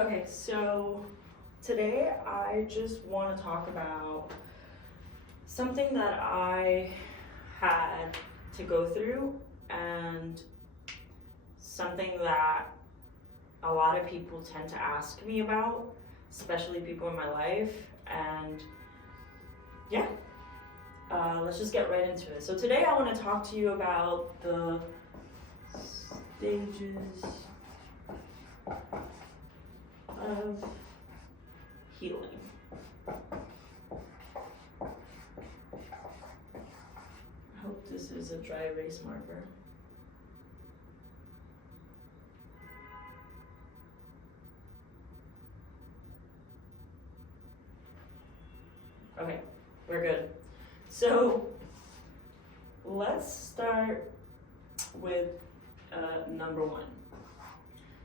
Okay, so today I just want to talk about something that I had to go through and something that a lot of people tend to ask me about, especially people in my life. And yeah, let's just get right into it. So today I want to talk to you about the stages of healing. I hope this is a dry erase marker. Okay, we're good. So let's start with number one.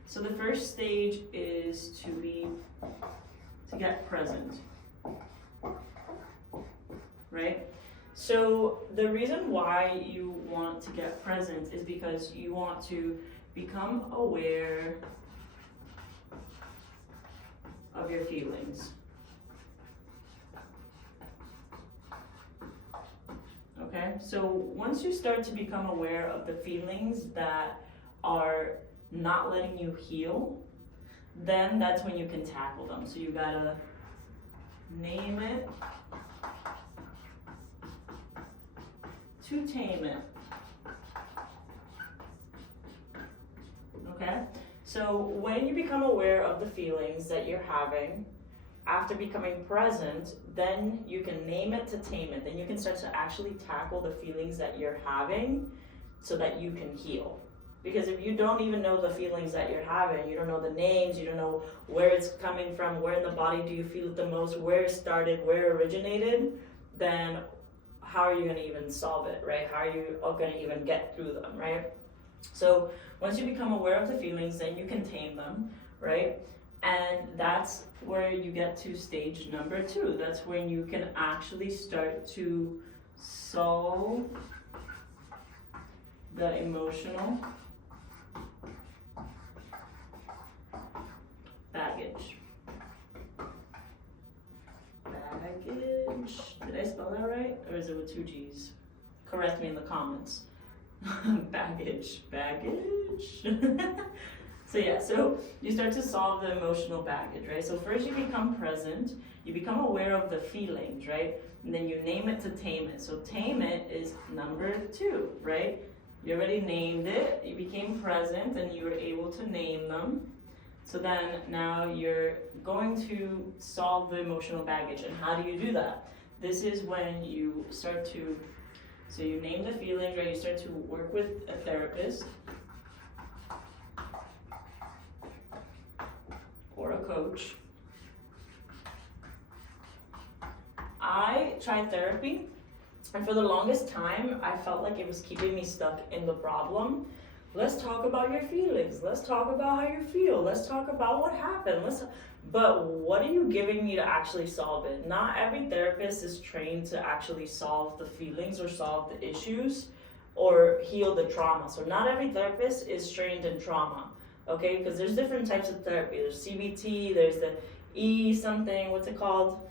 So the first stage is to get present, right? So the reason why you want to get present is because you want to become aware of your feelings. Okay, so once you start to become aware of the feelings that are not letting you heal, then that's when you can tackle them. So you gotta name it to tame it. Okay, so when you become aware of the feelings that you're having, after becoming present, then you can name it to tame it. Then you can start to actually tackle the feelings that you're having so that you can heal. Because if you don't even know the feelings that you're having, you don't know the names, you don't know where it's coming from, where in the body do you feel it the most, where it started, where it originated, then how are you going to even solve it, right? How are you going to even get through them, right? So once you become aware of the feelings, then you can tame them, right? And that's where you get to stage number two. That's when you can actually start to solve the emotional baggage. Baggage. Did I spell that right? Or is it with two G's? Correct me in the comments. Baggage. So yeah, so you start to solve the emotional baggage, right? So first you become present, you become aware of the feelings, right? And then you name it to tame it. So tame it is number two, right? You already named it, you became present and you were able to name them. So then now you're going to solve the emotional baggage. And how do you do that? This is when you start to, so you name the feelings, right? You start to work with a therapist or a coach. I tried therapy, and for the longest time, I felt like it was keeping me stuck in the problem. Let's talk about your feelings. Let's talk about how you feel. Let's talk about what happened. But what are you giving me to actually solve it? Not every therapist is trained to actually solve the feelings or solve the issues or heal the trauma. So not every therapist is trained in trauma. Okay, because there's different types of therapy. There's CBT, there's the what's it called?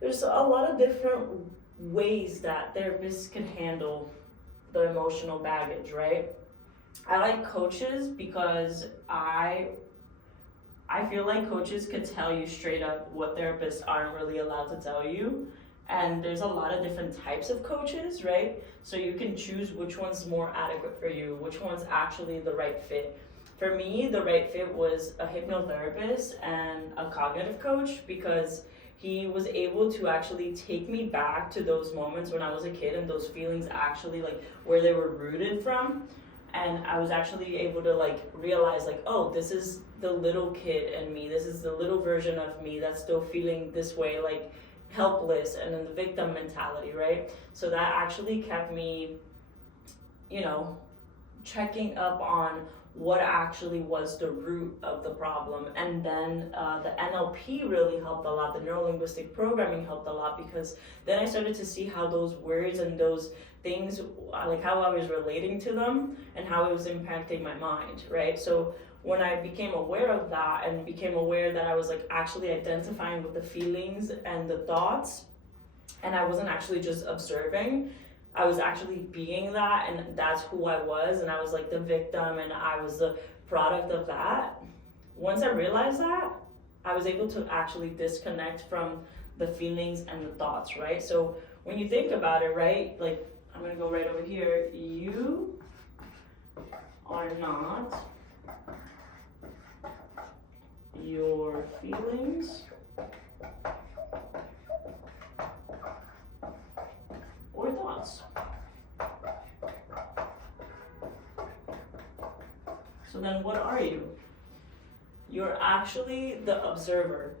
There's a lot of different ways that therapists can handle the emotional baggage, right? I like coaches because I feel like coaches could tell you straight up what therapists aren't really allowed to tell you. And there's a lot of different types of coaches, right? So you can choose which one's more adequate for you, which one's actually the right fit. For me, the right fit was a hypnotherapist and a cognitive coach because he was able to actually take me back to those moments when I was a kid and those feelings actually like where they were rooted from. And I was actually able to like realize like, oh, this is the little kid in me. This is the little version of me that's still feeling this way, like helpless and in the victim mentality, right? So that actually kept me, checking up on what actually was the root of the problem. And then the NLP really helped a lot. The neuro-linguistic programming helped a lot because then I started to see how those words and those things, like how I was relating to them and how it was impacting my mind, right? So when I became aware of that and became aware that I was like actually identifying with the feelings and the thoughts, and I wasn't actually just observing, I was actually being that, and that's who I was, and I was like the victim and I was the product of that. Once I realized that, I was able to actually disconnect from the feelings and the thoughts, right? So when you think about it, right, like I'm gonna go right over here, you are not your feelings or thoughts. So then what are you? You're actually the observer.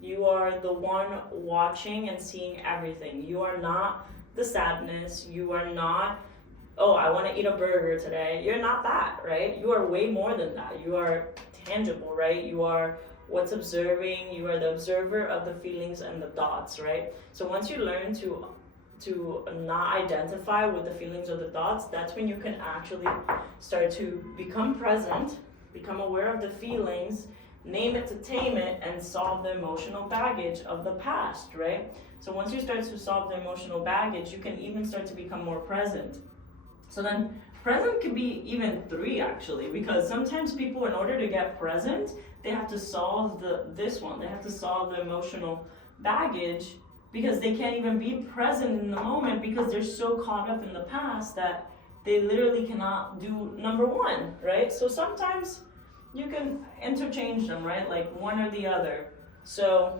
You are the one watching and seeing everything. You are not the sadness. You are not, oh, I want to eat a burger today. You're not that, right? You are way more than that. You are tangible, right? You are what's observing. You are the observer of the feelings and the thoughts, right? So once you learn to not identify with the feelings or the thoughts, that's when you can actually start to become present, become aware of the feelings, name it to tame it, and solve the emotional baggage of the past, right? So once you start to solve the emotional baggage, you can even start to become more present. So then present could be even 3 actually, because sometimes people, in order to get present, they have to solve this one. They have to solve the emotional baggage, because they can't even be present in the moment because they're so caught up in the past that they literally cannot do number 1, right? So sometimes you can interchange them, right? Like one or the other. So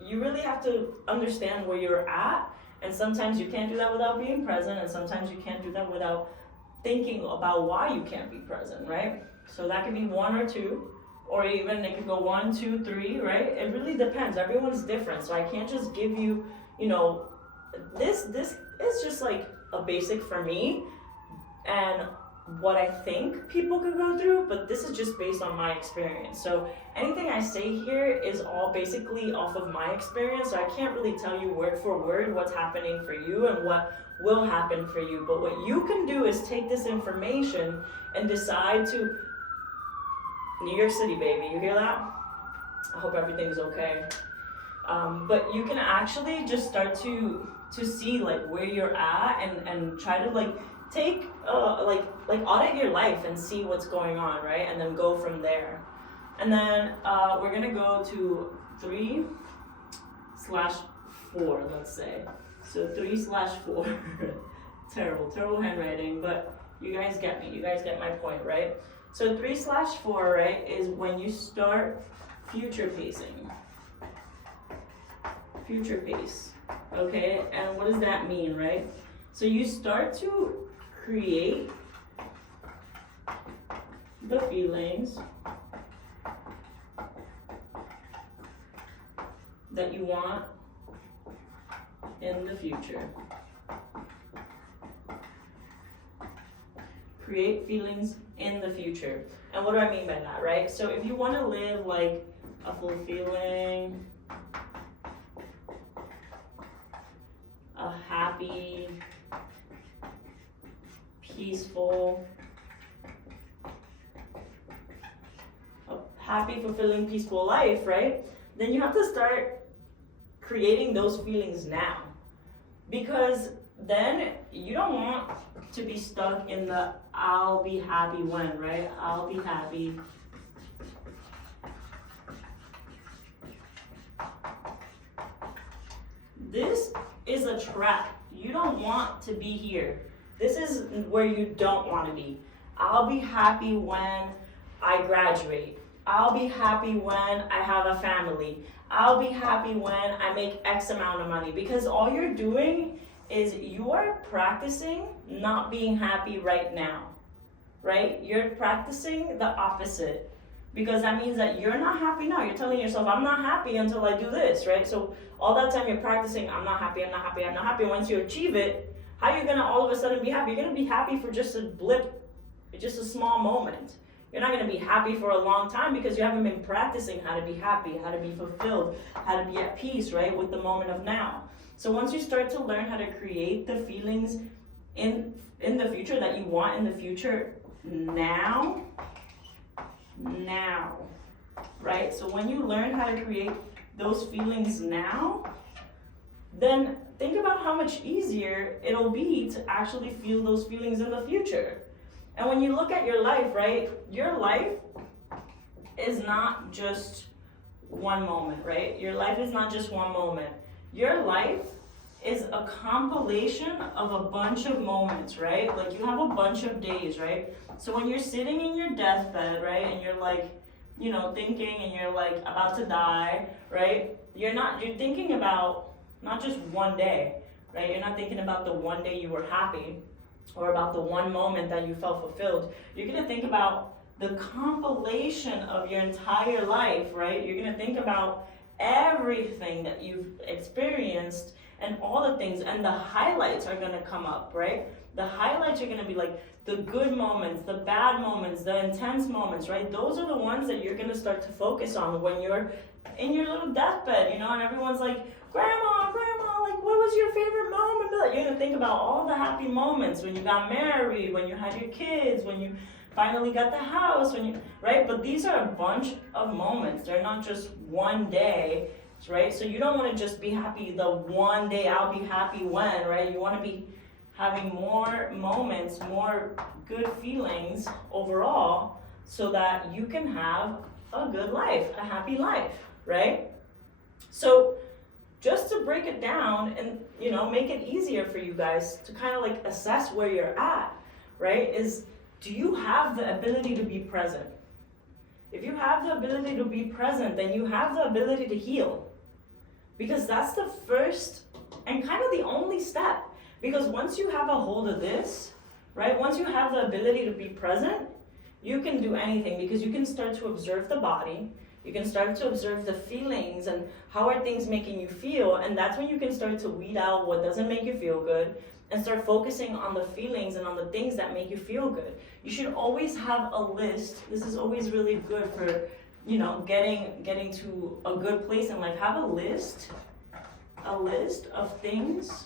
you really have to understand where you're at, and sometimes you can't do that without being present, and sometimes you can't do that without thinking about why you can't be present, right? So that could be 1 or 2, or even it could go 1, 2, 3, right? It really depends. Everyone's different, so I can't just give you, this is just like a basic for me and what I think people could go through, but this is just based on my experience. So anything I say here is all basically off of my experience, so I can't really tell you word for word what's happening for you and what will happen for you. But what you can do is take this information and decide to, New York City, baby, you hear that? I hope everything's okay. But you can actually just start to see like where you're at, and try to like take like audit your life and see what's going on, right? And then go from there. And then we're gonna go to 3/4, let's say. So 3/4. terrible handwriting, but you guys get me. You guys get my point, right? So 3/4, right, is when you start future pacing. Future pace, okay? And what does that mean, right? So you start to create the feelings that you want in the future. Create feelings in the future. And what do I mean by that, right? So if you want to live like a fulfilling, a happy, peaceful, fulfilling, peaceful life, right? Then you have to start creating those feelings now. Because then you don't want to be stuck in the I'll be happy when, right? I'll be happy. This is a trap. You don't want to be here. This is where you don't want to be. I'll be happy when I graduate. I'll be happy when I have a family. I'll be happy when I make X amount of money. Because all you're doing is you are practicing not being happy right now, right? You're practicing the opposite, because that means that you're not happy now. You're telling yourself, I'm not happy until I do this, right? So all that time you're practicing, I'm not happy, I'm not happy, I'm not happy. Once you achieve it, how are you gonna all of a sudden be happy? You're gonna be happy for just a blip, just a small moment. You're not gonna be happy for a long time because you haven't been practicing how to be happy, how to be fulfilled, how to be at peace, right, with the moment of now. So once you start to learn how to create the feelings in the future that you want in the future now, now, right? So when you learn how to create those feelings now, then think about how much easier it'll be to actually feel those feelings in the future. And when you look at your life, right, your life is not just one moment, right? Your life is not just one moment. Your life is a compilation of a bunch of moments, right? Like you have a bunch of days, right? So when you're sitting in your deathbed, right, and you're like, thinking and you're like about to die, right? You're thinking about not just one day, right? You're not thinking about the one day you were happy or about the one moment that you felt fulfilled. You're gonna think about the compilation of your entire life, right? You're gonna think about everything that you've experienced and all the things, and the highlights are gonna come up, right? The highlights are gonna be like the good moments, the bad moments, the intense moments, right? Those are the ones that you're gonna start to focus on when you're in your little deathbed, and everyone's like, Grandma, like, what was your favorite moment? You're gonna think about all the happy moments when you got married, when you had your kids, when you finally got the house, right? But these are a bunch of moments. They're not just one day, right? So you don't want to just be happy the one day I'll be happy when, right? You want to be having more moments, more good feelings overall, so that you can have a good life, a happy life, right? So just to break it down and, make it easier for you guys to kind of like assess where you're at, right? Is, do you have the ability to be present? If you have the ability to be present, then you have the ability to heal. Because that's the first and kind of the only step. Because once you have a hold of this, right? Once you have the ability to be present, you can do anything, because you can start to observe the body. You can start to observe the feelings and how are things making you feel, and that's when you can start to weed out what doesn't make you feel good and start focusing on the feelings and on the things that make you feel good. You should always have a list. This is always really good for, getting to a good place in life. Have a list of things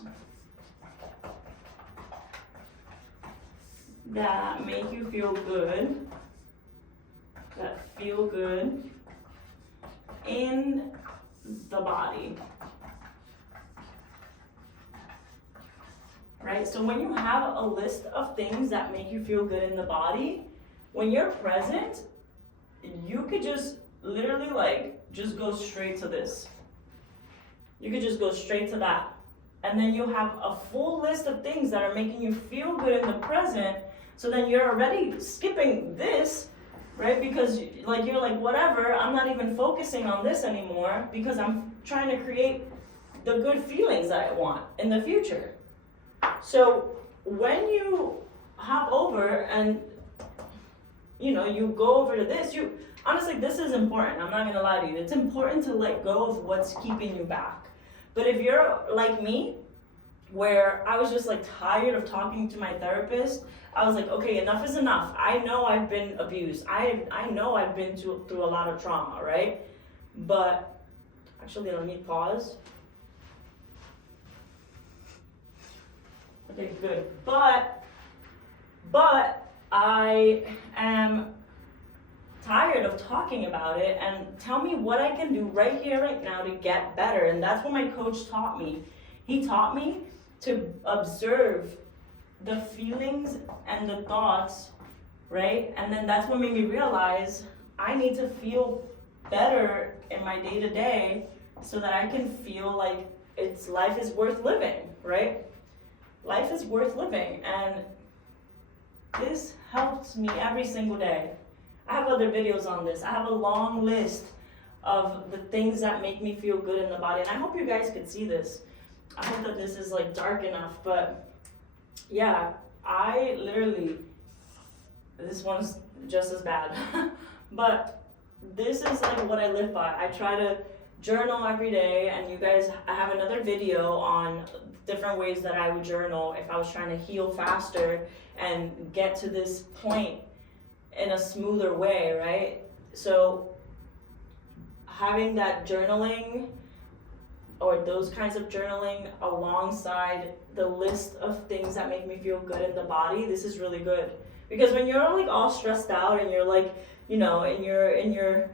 that make you feel good, in the body, right? So when you have a list of things that make you feel good in the body, when you're present, you could just literally just go straight to this. You could just go straight to that. And then you have a full list of things that are making you feel good in the present, so then you're already skipping this, right? Because you're like, whatever, I'm not even focusing on this anymore, because I'm trying to create the good feelings that I want in the future. So when you hop over and you go over to this, honestly, this is important. I'm not gonna lie to you. It's important to let go of what's keeping you back. But if you're like me, where I was just tired of talking to my therapist, I was like, okay, enough is enough. I know I've been abused. I know I've been through a lot of trauma, right? But actually, let me pause. Okay, good. But I am tired of talking about it, and tell me what I can do right here, right now to get better. And that's what my coach taught me. He taught me to observe the feelings and the thoughts, right? And then that's what made me realize I need to feel better in my day-to-day so that I can feel like life is worth living, right? Life is worth living, and this helps me every single day. I have other videos on this. I have a long list of the things that make me feel good in the body, and I hope you guys could see this. I hope that this is dark enough, but yeah, I literally, this one's just as bad, but this is what I live by. I try to journal every day, and you guys, I have another video on different ways that I would journal if I was trying to heal faster and get to this point in a smoother way, right? So having that journaling or those kinds of journaling alongside the list of things that make me feel good in the body, this is really good. Because when you're all stressed out and you're in your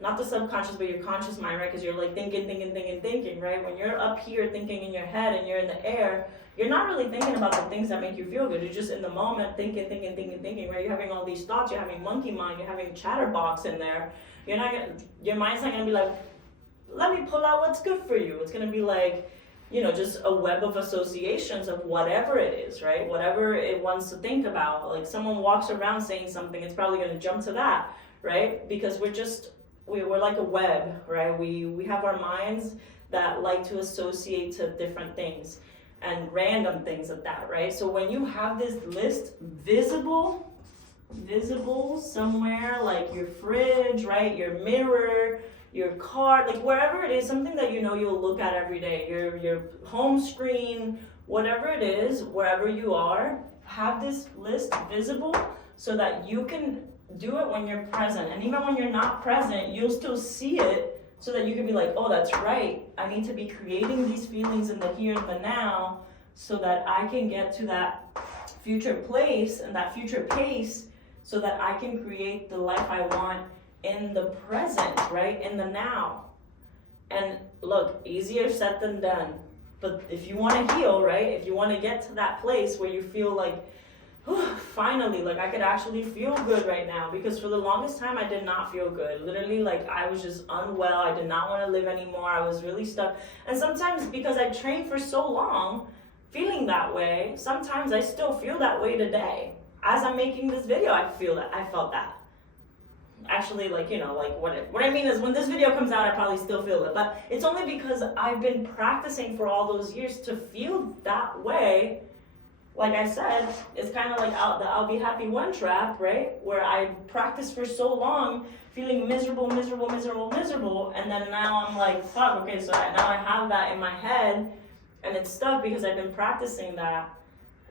not the subconscious, but your conscious mind, right? Because you're like thinking, right? When you're up here thinking in your head and you're in the air, you're not really thinking about the things that make you feel good. You're just in the moment thinking, right? You're having all these thoughts, you're having monkey mind, you're having chatterbox in there. Your mind's not gonna be like, let me pull out what's good for you. It's gonna be like, just a web of associations of whatever it is, right? Whatever it wants to think about. Like someone walks around saying something, it's probably gonna jump to that, right? Because we're like a web, right? We have our minds that like to associate to different things and random things at that, right? So when you have this list visible somewhere, like your fridge, right? Your mirror, your car, like wherever it is, something that you'll look at every day, your home screen, whatever it is, wherever you are, have this list visible so that you can do it when you're present. And even when you're not present, you'll still see it so that you can be like, oh, that's right. I need to be creating these feelings in the here and the now so that I can get to that future place and that future pace so that I can create the life I want in the present, right? In the now. And look, easier said than done. But if you want to heal, right? If you want to get to that place where you feel like, finally, like I could actually feel good right now, because for the longest time I did not feel good. Literally, like I was just unwell. I did not want to live anymore. I was really stuck. And sometimes because I trained for so long feeling that way, sometimes I still feel that way today. As I'm making this video, I felt that. Actually, like what I mean is when this video comes out, I probably still feel it, but it's only because I've been practicing for all those years to feel that way. Like I said, it's kind of like the I'll be happy one trap, right? Where I practiced for so long, feeling miserable, and then now I'm like, fuck, okay, so now I have that in my head, and it's stuck because I've been practicing that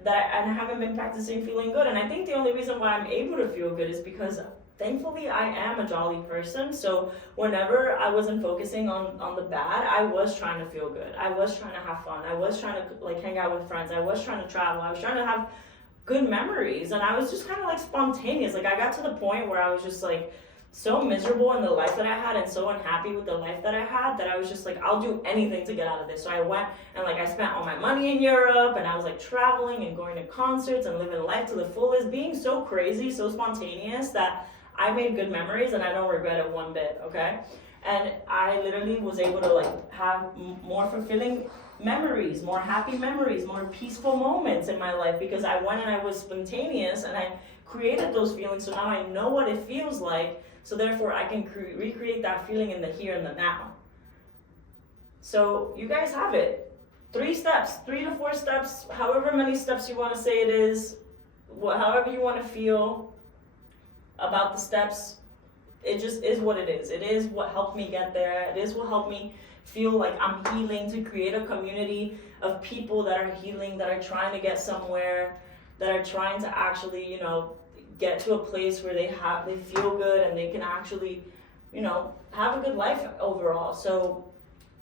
I haven't been practicing feeling good. And I think the only reason why I'm able to feel good is because thankfully I am a jolly person. So whenever I wasn't focusing on the bad, I was trying to feel good. I was trying to have fun. I was trying to like hang out with friends. I was trying to travel. I was trying to have good memories. And I was just kind of like spontaneous. Like I got to the point where I was just like so miserable in the life that I had and so unhappy with the life that I had that I was just like, I'll do anything to get out of this. So I went and like I spent all my money in Europe, and I was like traveling and going to concerts and living life to the fullest, being so crazy, so spontaneous that I made good memories and I don't regret it one bit, okay? And I literally was able to like have more fulfilling memories, more happy memories, more peaceful moments in my life because I went and I was spontaneous and I created those feelings. So now I know what it feels like. So therefore I can recreate that feeling in the here and the now. So you guys have it. 3 steps, 3 to 4 steps, however many steps you want to say it is, however you want to feel about the steps. It just is what it is. It is what helped me get there. It is what helped me feel like I'm healing, to create a community of people that are healing, that are trying to get somewhere, that are trying to actually, get to a place where they feel good and they can actually, have a good life overall. So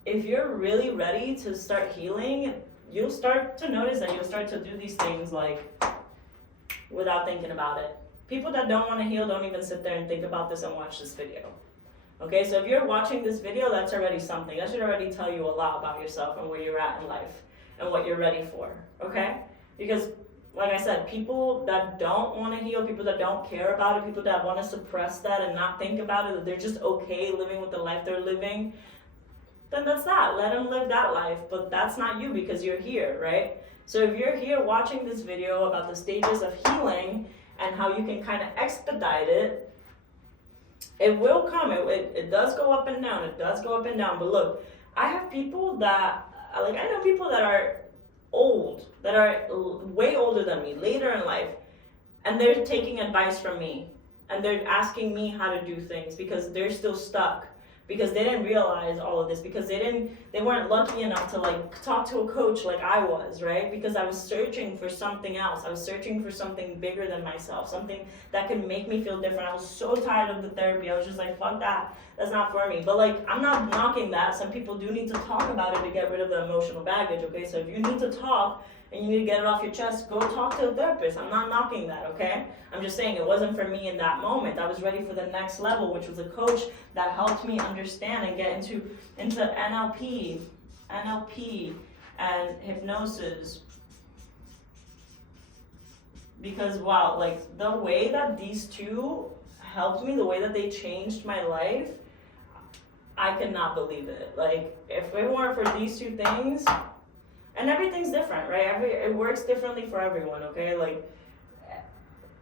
if you're really ready to start healing, you'll start to notice that you'll start to do these things like without thinking about it. People that don't want to heal don't even sit there and think about this and watch this video. Okay, so if you're watching this video, that's already something. That should already tell you a lot about yourself and where you're at in life and what you're ready for, okay? Because, like I said, people that don't want to heal, people that don't care about it, people that want to suppress that and not think about it, that they're just okay living with the life they're living, then that's that. Let them live that life, but that's not you because you're here, right? So if you're here watching this video about the stages of healing and how you can kind of expedite it, it will come. It does go up and down. It does go up and down. But look, I have people that, I know people that are old, that are way older than me, later in life, and they're taking advice from me. And they're asking me how to do things because they're still stuck. Because they didn't realize all of this, because they weren't lucky enough to like talk to a coach like I was, right? Because I was searching for something else. I was searching for something bigger than myself, something that could make me feel different. I was so tired of the therapy. I was just like, fuck that. That's not for me. But like, I'm not knocking that. Some people do need to talk about it to get rid of the emotional baggage, okay? So if you need to talk and you need to get it off your chest, go talk to a therapist. I'm not knocking that, okay? I'm just saying it wasn't for me in that moment. I was ready for the next level, which was a coach that helped me understand and get into NLP and hypnosis. Because wow, like the way that these two helped me, the way that they changed my life, I could not believe it. Like if it weren't for these two things, and everything's different, right? It works differently for everyone, okay? Like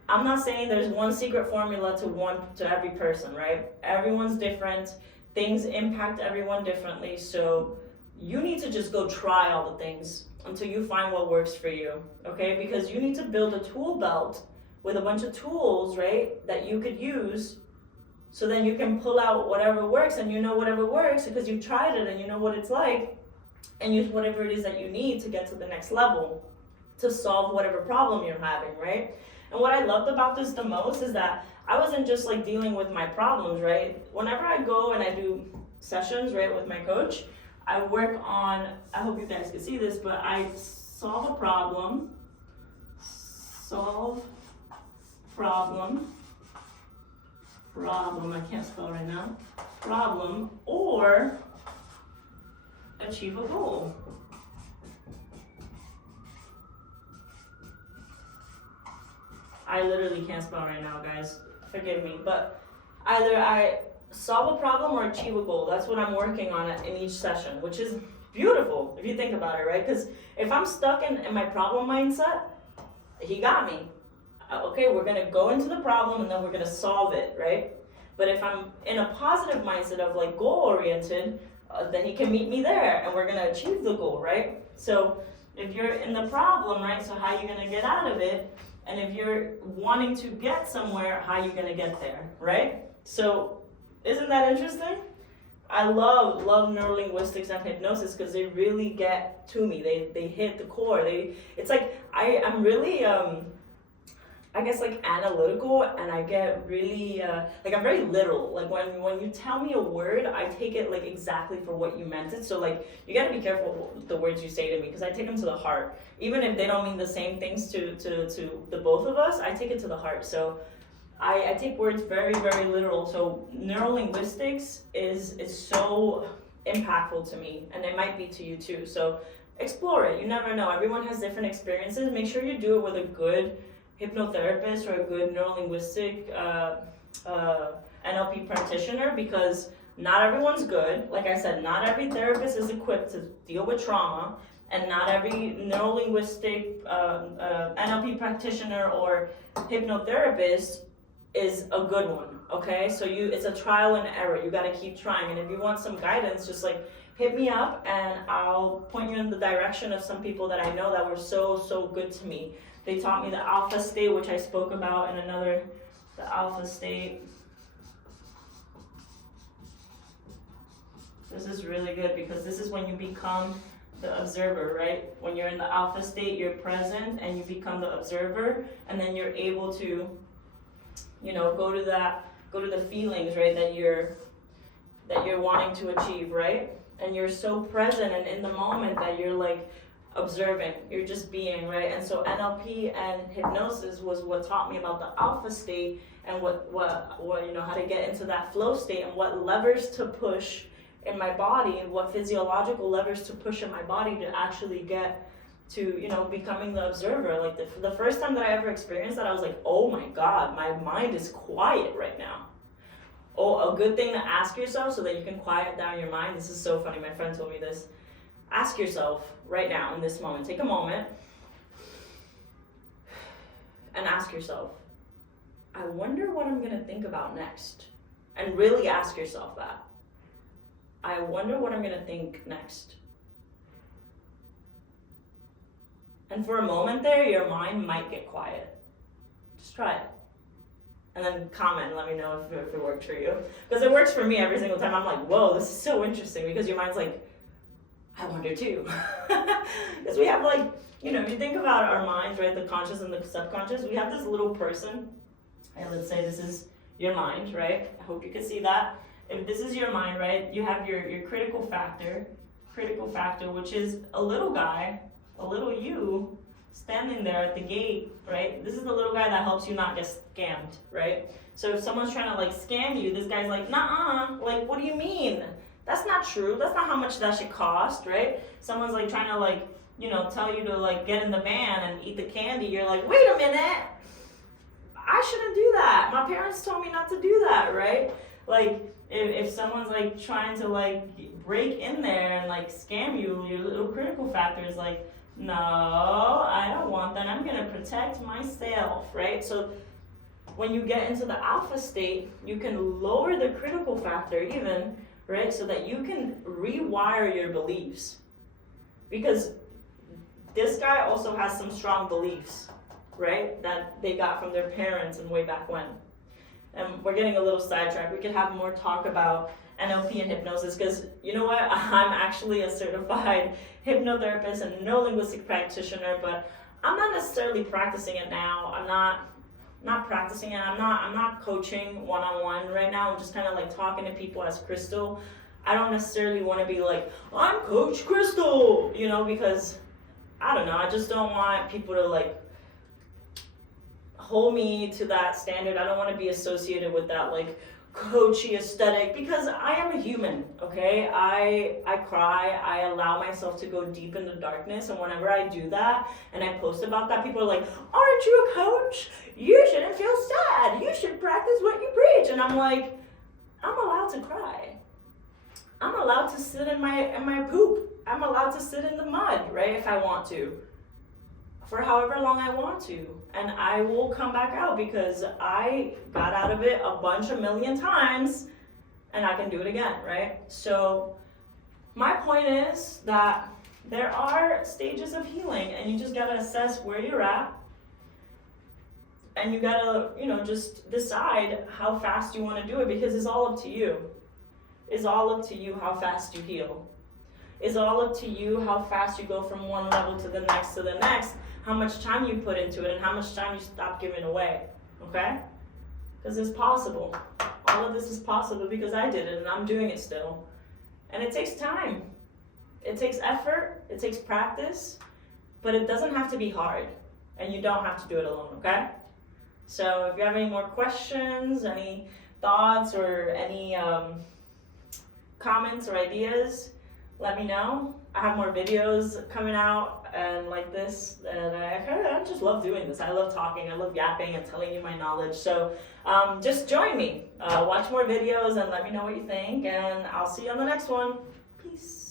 I'm not saying there's one secret formula to every person, right? Everyone's different. Things impact everyone differently. So you need to just go try all the things until you find what works for you, okay? Because you need to build a tool belt with a bunch of tools, right, that you could use, so then you can pull out whatever works, and you know whatever works because you've tried it and you know what it's like, and use whatever it is that you need to get to the next level to solve whatever problem you're having, right? And what I loved about this the most is that I wasn't just like dealing with my problems, right? Whenever I go and I do sessions, right, with my coach, I work on, I hope you guys can see this, but I solve a problem, I can't spell right now, problem, or achieve a goal. I literally can't spell right now, guys, forgive me, but either I solve a problem or achieve a goal. That's what I'm working on in each session, which is beautiful if you think about it, right? Because if I'm stuck in my problem mindset, he got me. Okay, we're gonna go into the problem and then we're gonna solve it, right? But if I'm in a positive mindset of like goal oriented, then he can meet me there and we're gonna achieve the goal, right? So if you're in the problem, right, so how are you gonna get out of it? And if you're wanting to get somewhere, how are you gonna get there, right? So isn't that interesting? I love neurolinguistics and hypnosis because they really get to me. They hit the core. It's like I'm really I guess like analytical, and I get really like I'm very literal. Like when you tell me a word, I take it like exactly for what you meant it. So like you got to be careful with the words you say to me because I take them to the heart. Even if they don't mean the same things to the both of us, I take it to the heart. So I take words very, very literal. So neurolinguistics is so impactful to me, and it might be to you too. So explore it. You never know. Everyone has different experiences. Make sure you do it with a good hypnotherapist or a good neurolinguistic NLP practitioner, because not everyone's good. Like I said, not every therapist is equipped to deal with trauma, and not every neurolinguistic NLP practitioner or hypnotherapist is a good one, okay? So it's a trial and error. You gotta keep trying, and if you want some guidance, just like hit me up and I'll point you in the direction of some people that I know that were so good to me. They taught me the alpha state, which I spoke about in the alpha state. This is really good because this is when you become the observer, right? When you're in the alpha state, you're present and you become the observer, and then you're able to, go to the feelings, right, that you're wanting to achieve, right? And you're so present and in the moment that you're like observing, you're just being, right? And so NLP and hypnosis was what taught me about the alpha state and what how to get into that flow state and what levers to push in my body and what physiological levers to push in my body to actually get to becoming the observer. Like the first time that I ever experienced that, I was like, oh my god, my mind is quiet right now. Oh, a good thing to ask yourself so that you can quiet down your mind. This is so funny, my friend told me this. Ask yourself right now in this moment, take a moment and ask yourself, I wonder what I'm gonna think about next. And really ask yourself that. I wonder what I'm gonna think next. And for a moment there, your mind might get quiet. Just try it. And then comment, let me know if it worked for you. Because it works for me every single time. I'm like, whoa, this is so interesting, because your mind's like, I wonder too. Because we have like, if you think about our minds, right, the conscious and the subconscious, we have this little person, and let's say this is your mind, right? I hope you can see that. If this is your mind, right, you have your critical factor, which is a little guy, a little you, standing there at the gate, right? This is the little guy that helps you not get scammed, right? So if someone's trying to like scam you, this guy's like, nah, like, what do you mean? That's not true. That's not how much that should cost, right? Someone's like trying to like, you know, tell you to like get in the van and eat the candy. You're like, wait a minute. I shouldn't do that. My parents told me not to do that, right? Like, if someone's like trying to like break in there and like scam you, your little critical factor is like, no, I don't want that. I'm gonna protect myself, right? So when you get into the alpha state, you can lower the critical factor even, right? So that you can rewire your beliefs. Because this guy also has some strong beliefs, right? That they got from their parents and way back when. And we're getting a little sidetracked. We could have more talk about NLP and hypnosis because you know what? I'm actually a certified hypnotherapist and neurolinguistic practitioner, but I'm not necessarily practicing it now. I'm not practicing it. I'm not coaching one-on-one right now. I'm just kind of like talking to people as Crystal. I don't necessarily want to be like, I'm Coach Crystal, you know, because I don't know. I just don't want people to like hold me to that standard. I don't want to be associated with that like coachy aesthetic because I am a human, okay? I cry, I allow myself to go deep into darkness, and whenever I do that and I post about that, people are like, aren't you a coach? You shouldn't feel sad. You should practice what you preach. And I'm like, I'm allowed to cry. I'm allowed to sit in my poop. I'm allowed to sit in the mud, right, if I want to. For however long I want to, and I will come back out because I got out of it a million times and I can do it again, right? So my point is that there are stages of healing and you just gotta assess where you're at and you gotta, you know, just decide how fast you wanna do it because it's all up to you. It's all up to you how fast you heal. It's all up to you how fast you go from one level to the next, how much time you put into it, and how much time you stop giving away, okay? Because it's possible. All of this is possible because I did it, and I'm doing it still. And it takes time. It takes effort. It takes practice. But it doesn't have to be hard, and you don't have to do it alone, okay? So if you have any more questions, any thoughts, or any comments or ideas, let me know. I have more videos coming out and like this, and I just love doing this. I love talking, I love yapping and telling you my knowledge. So just join me, watch more videos and let me know what you think, and I'll see you on the next one. Peace.